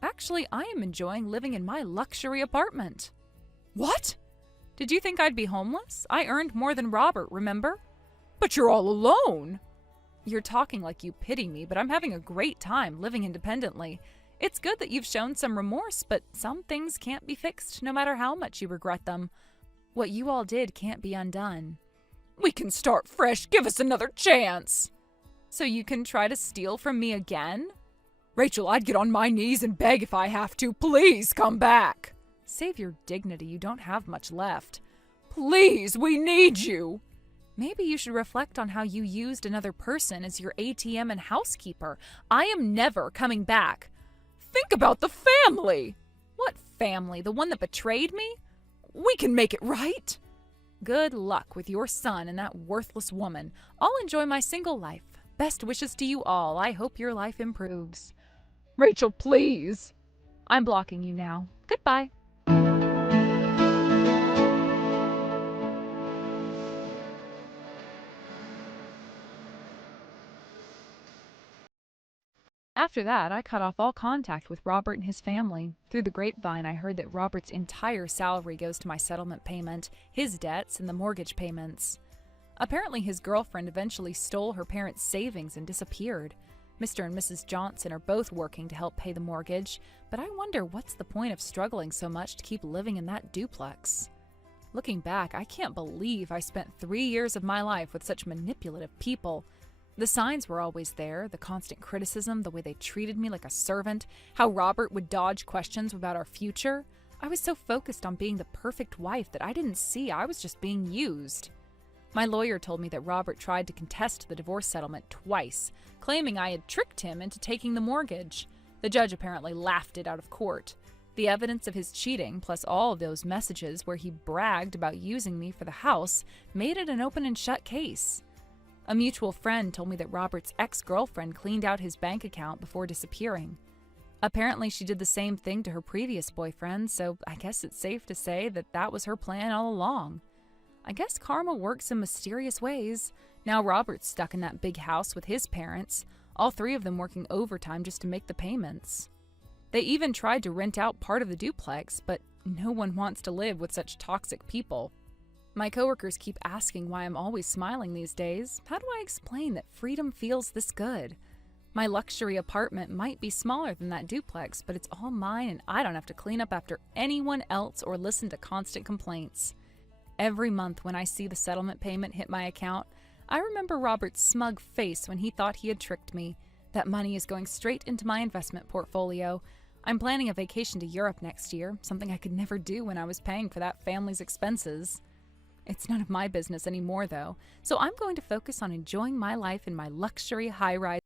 Actually, I am enjoying living in my luxury apartment. What? Did you think I'd be homeless? I earned more than Robert, remember? But you're all alone. You're talking like you pity me, but I'm having a great time living independently. It's good that you've shown some remorse, but some things can't be fixed no matter how much you regret them. What you all did can't be undone. We can start fresh. Give us another chance. So you can try to steal from me again? Rachel, I'd get on my knees and beg if I have to. Please come back. Save your dignity. You don't have much left. Please, we need you. Maybe you should reflect on how you used another person as your ATM and housekeeper. I am never coming back. Think about the family. What family? The one that betrayed me? We can make it right. Good luck with your son and that worthless woman. I'll enjoy my single life. Best wishes to you all. I hope your life improves. Rachel, please. I'm blocking you now. Goodbye. After that, I cut off all contact with Robert and his family. Through the grapevine, I heard that Robert's entire salary goes to my settlement payment, his debts, and the mortgage payments. Apparently, his girlfriend eventually stole her parents' savings and disappeared. Mr. and Mrs. Johnson are both working to help pay the mortgage, but I wonder what's the point of struggling so much to keep living in that duplex. Looking back, I can't believe I spent 3 years of my life with such manipulative people. The signs were always there, the constant criticism, the way they treated me like a servant, how Robert would dodge questions about our future. I was so focused on being the perfect wife that I didn't see I was just being used. My lawyer told me that Robert tried to contest the divorce settlement twice, claiming I had tricked him into taking the mortgage. The judge apparently laughed it out of court. The evidence of his cheating, plus all of those messages where he bragged about using me for the house, made it an open and shut case. A mutual friend told me that Robert's ex-girlfriend cleaned out his bank account before disappearing. Apparently, she did the same thing to her previous boyfriend, so I guess it's safe to say that that was her plan all along. I guess karma works in mysterious ways. Now Robert's stuck in that big house with his parents, all 3 of them working overtime just to make the payments. They even tried to rent out part of the duplex, but no one wants to live with such toxic people. My coworkers keep asking why I'm always smiling these days. How do I explain that freedom feels this good? My luxury apartment might be smaller than that duplex, but it's all mine and I don't have to clean up after anyone else or listen to constant complaints. Every month when I see the settlement payment hit my account, I remember Robert's smug face when he thought he had tricked me. That money is going straight into my investment portfolio. I'm planning a vacation to Europe next year, something I could never do when I was paying for that family's expenses. It's none of my business anymore, though, so I'm going to focus on enjoying my life in my luxury high-rise.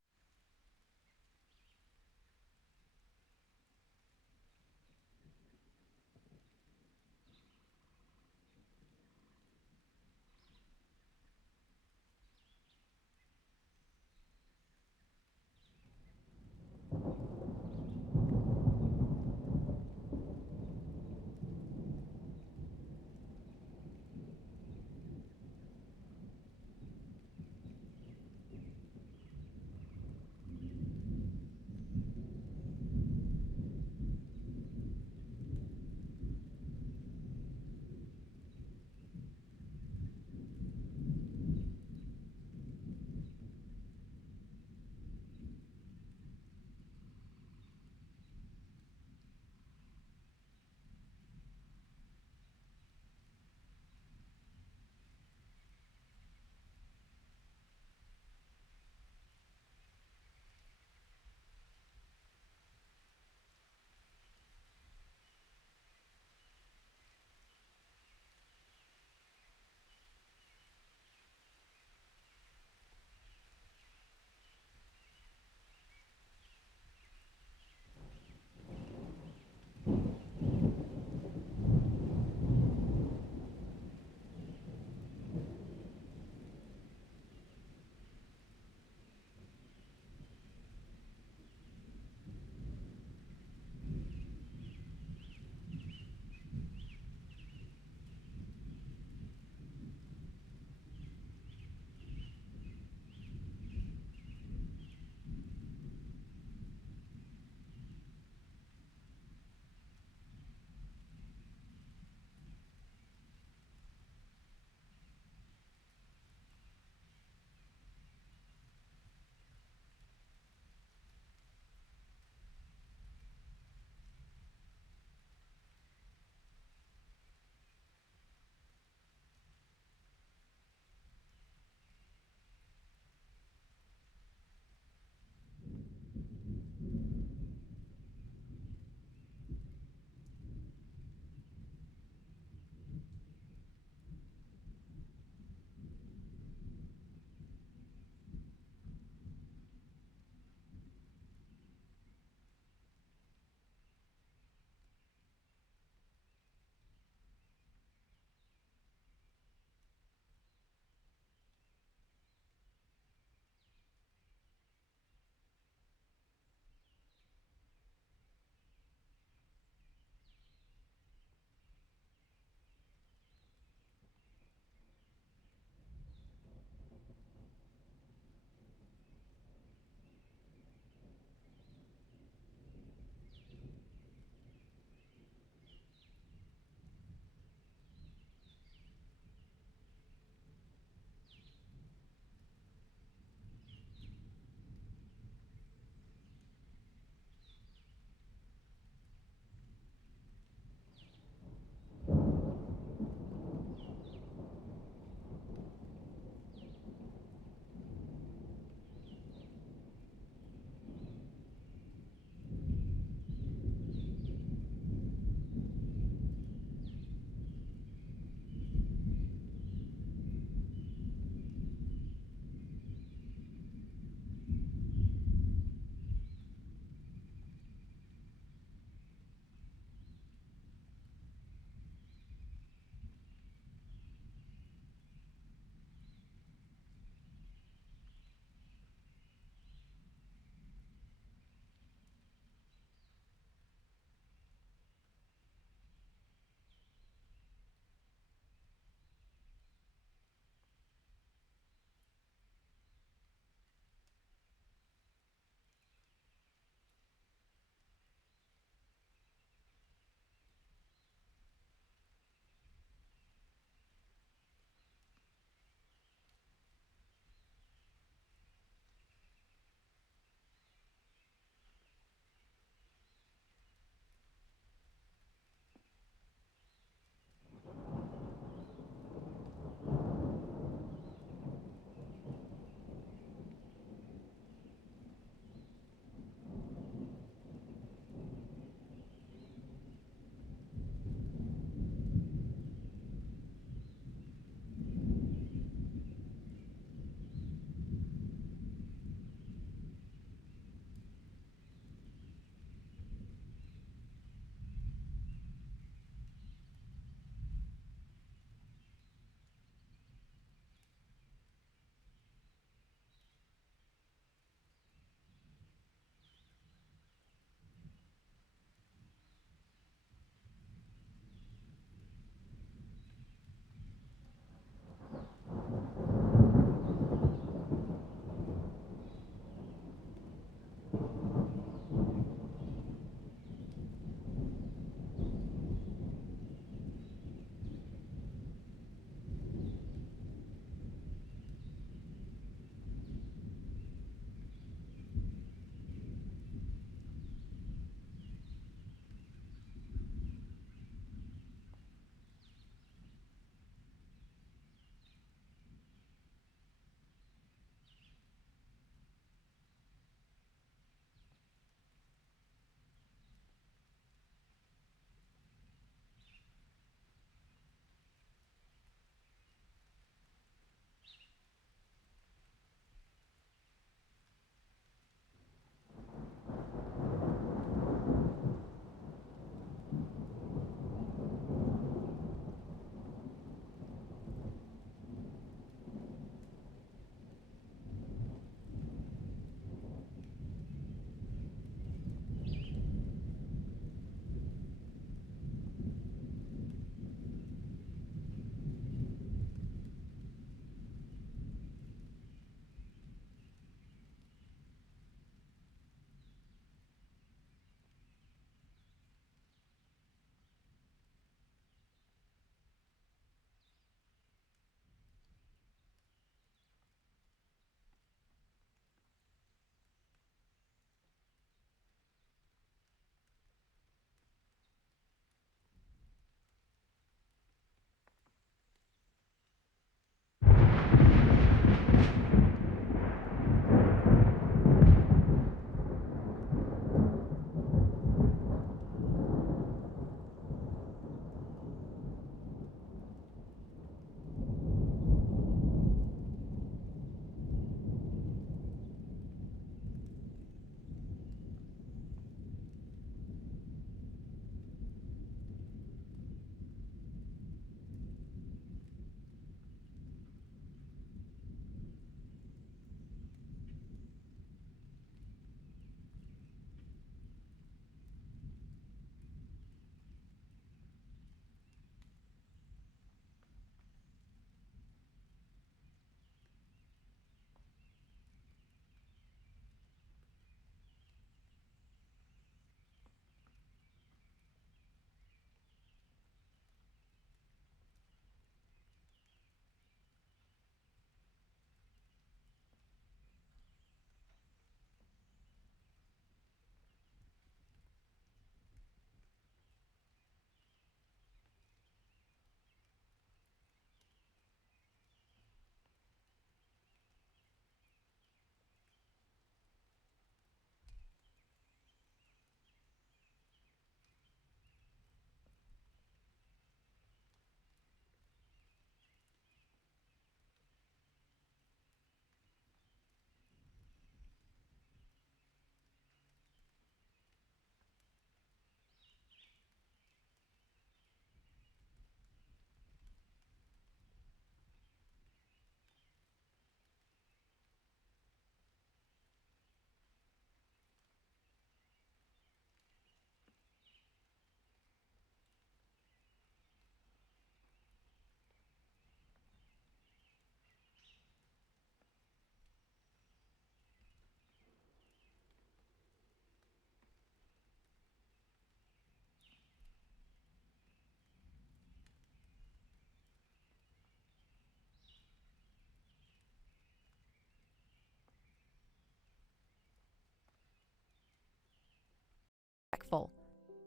disrespectful.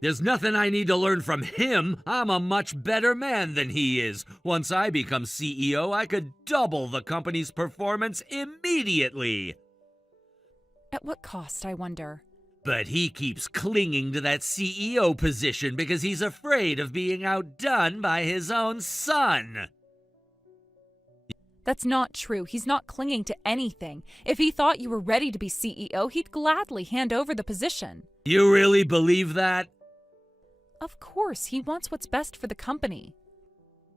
There's nothing I need to learn from him. I'm a much better man than he is. Once I become CEO, I could double the company's performance immediately. At what cost, I wonder? But he keeps clinging to that CEO position because he's afraid of being outdone by his own son. That's not true. He's not clinging to anything. If he thought you were ready to be CEO, he'd gladly hand over the position. You really believe that? Of course, he wants what's best for the company.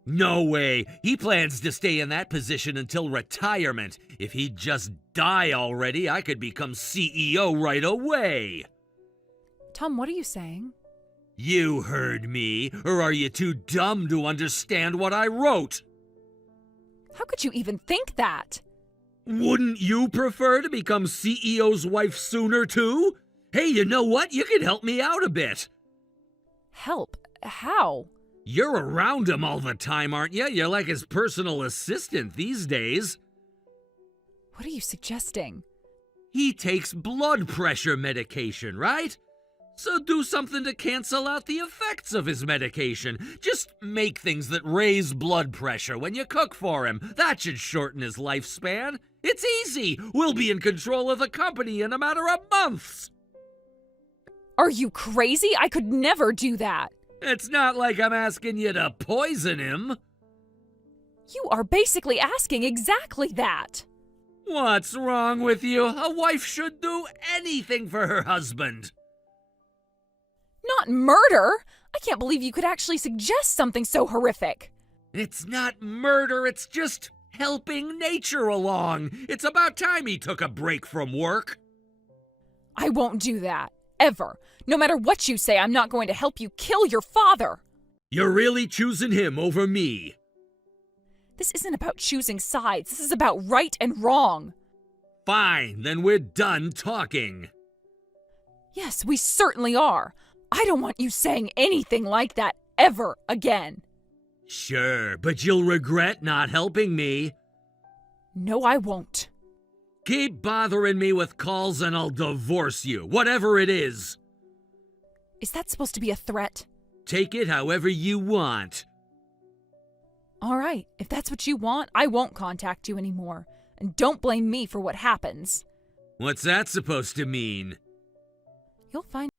No way. He plans to stay in that position until retirement. If he'd just die already, I could become CEO right away. Tom, what are you saying? You heard me, or are you too dumb to understand what I wrote? How could you even think that? Wouldn't you prefer to become CEO's wife sooner too? Hey, you know what? You could help me out a bit. Help? How? You're around him all the time, aren't you? You're like his personal assistant these days. What are you suggesting? He takes blood pressure medication, right? So do something to cancel out the effects of his medication. Just make things that raise blood pressure when you cook for him. That should shorten his lifespan. It's easy. We'll be in control of the company in a matter of months. Are you crazy? I could never do that. It's not like I'm asking you to poison him. You are basically asking exactly that. What's wrong with you? A wife should do anything for her husband. Not murder! I can't believe you could actually suggest something so horrific. It's not murder, it's just helping nature along. It's about time he took a break from work. I won't do that. Ever. No matter what you say, I'm not going to help you kill your father. You're really choosing him over me. This isn't about choosing sides. This is about right and wrong. Fine, then we're done talking. Yes, we certainly are. I don't want you saying anything like that ever again. Sure, but you'll regret not helping me. No, I won't. Keep bothering me with calls and I'll divorce you, whatever it is. Is that supposed to be a threat? Take it however you want. All right, if that's what you want, I won't contact you anymore. And don't blame me for what happens. What's that supposed to mean? You'll find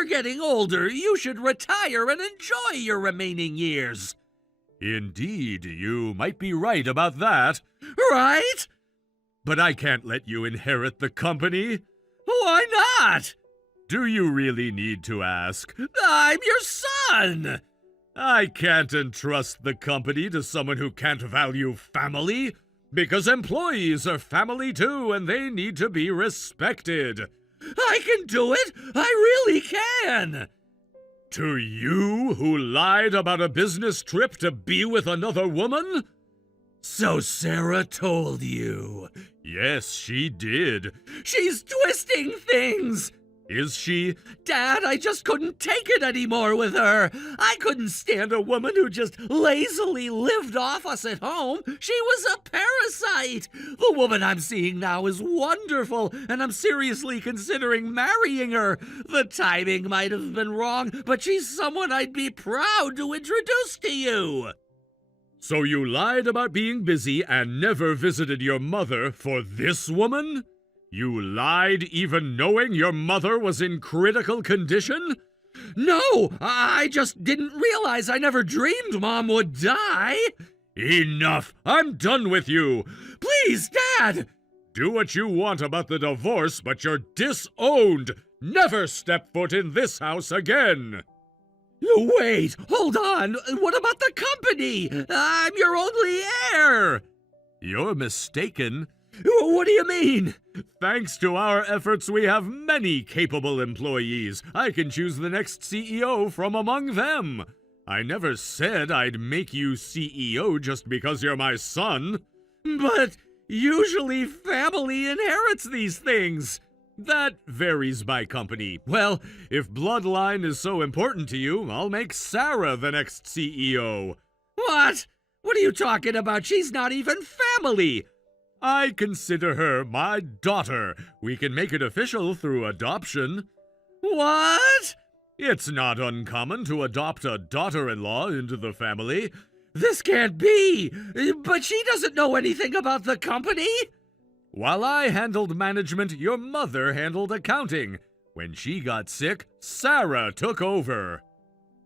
You're getting older. You should retire and enjoy your remaining years. Indeed, you might be right about that. Right? But I can't let you inherit the company. Why not? Do you really need to ask? I'm your son! I can't entrust the company to someone who can't value family, because employees are family too, and they need to be respected. I can do it! I really can! To you, who lied about a business trip to be with another woman? So Sarah told you. Yes, she did. She's twisting things! Is she? Dad, I just couldn't take it anymore with her. I couldn't stand a woman who just lazily lived off us at home. She was a parasite. The woman I'm seeing now is wonderful, and I'm seriously considering marrying her. The timing might have been wrong, but she's someone I'd be proud to introduce to you. So you lied about being busy and never visited your mother for this woman? You lied even knowing your mother was in critical condition? No, I just didn't realize. I never dreamed Mom would die. Enough! I'm done with you! Please, Dad! Do what you want about the divorce, but you're disowned! Never step foot in this house again! Wait, hold on. What about the company? I'm your only heir. You're mistaken. What do you mean? Thanks to our efforts, we have many capable employees. I can choose the next CEO from among them. I never said I'd make you CEO just because you're my son. But usually family inherits these things. That varies by company. Well, if bloodline is so important to you, I'll make Sarah the next CEO. What? What are you talking about? She's not even family. I consider her my daughter. We can make it official through adoption. What? It's not uncommon to adopt a daughter-in-law into the family. This can't be. But she doesn't know anything about the company. While I handled management, your mother handled accounting. When she got sick, Sarah took over.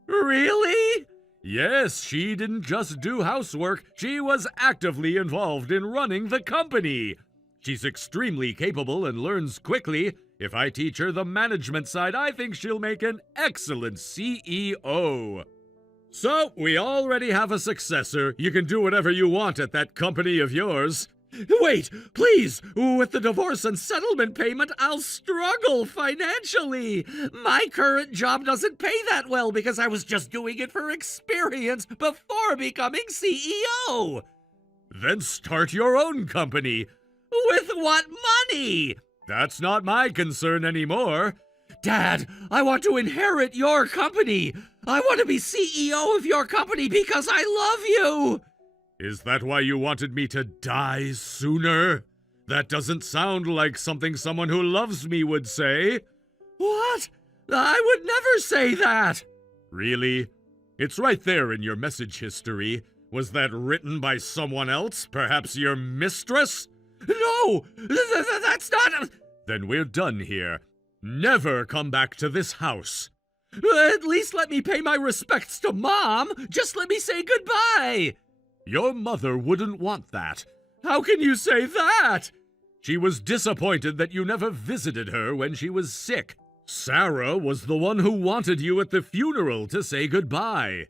Really? Yes, she didn't just do housework, she was actively involved in running the company. She's extremely capable and learns quickly. If I teach her the management side, I think she'll make an excellent CEO. So, we already have a successor. You can do whatever you want at that company of yours. Wait, please! With the divorce and settlement payment, I'll struggle financially! My current job doesn't pay that well because I was just doing it for experience before becoming CEO! Then start your own company. With what money? That's not my concern anymore. Dad, I want to inherit your company! I want to be CEO of your company because I love you! Is that why you wanted me to die sooner? That doesn't sound like something someone who loves me would say. What? I would never say that! Really? It's right there in your message history. Was that written by someone else? Perhaps your mistress? No! That's not... Then we're done here. Never come back to this house. At least let me pay my respects to Mom! Just let me say goodbye! Your mother wouldn't want that. How can you say that? She was disappointed that you never visited her when she was sick. Sarah was the one who wanted you at the funeral to say goodbye.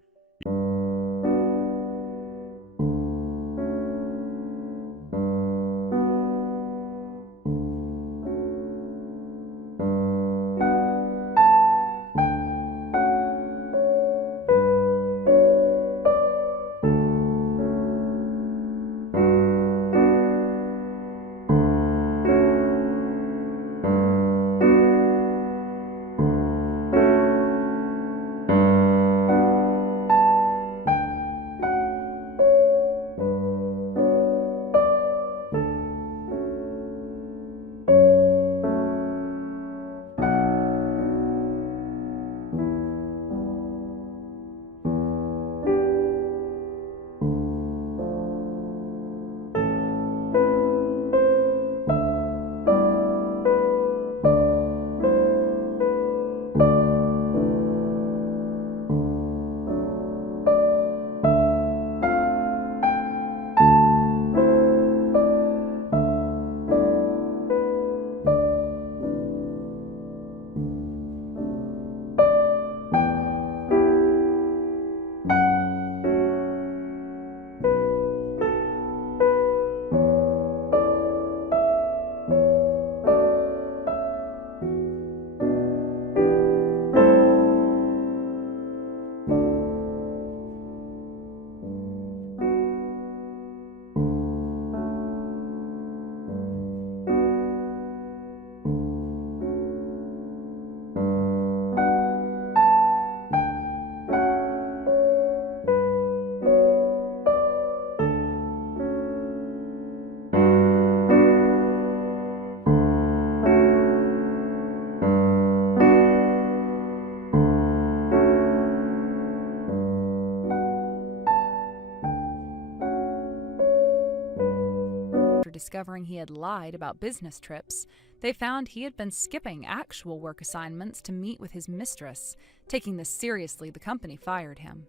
discovering he had lied about business trips, they found he had been skipping actual work assignments to meet with his mistress. Taking this seriously, the company fired him.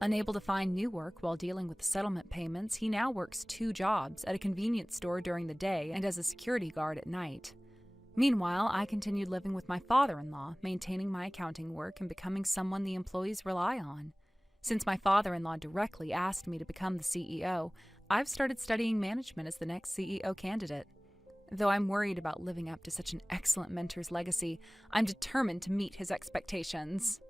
Unable to find new work while dealing with settlement payments, he now works 2 jobs, at a convenience store during the day and as a security guard at night. Meanwhile, I continued living with my father-in-law, maintaining my accounting work and becoming someone the employees rely on. Since my father-in-law directly asked me to become the CEO, I've started studying management as the next CEO candidate. Though I'm worried about living up to such an excellent mentor's legacy, I'm determined to meet his expectations.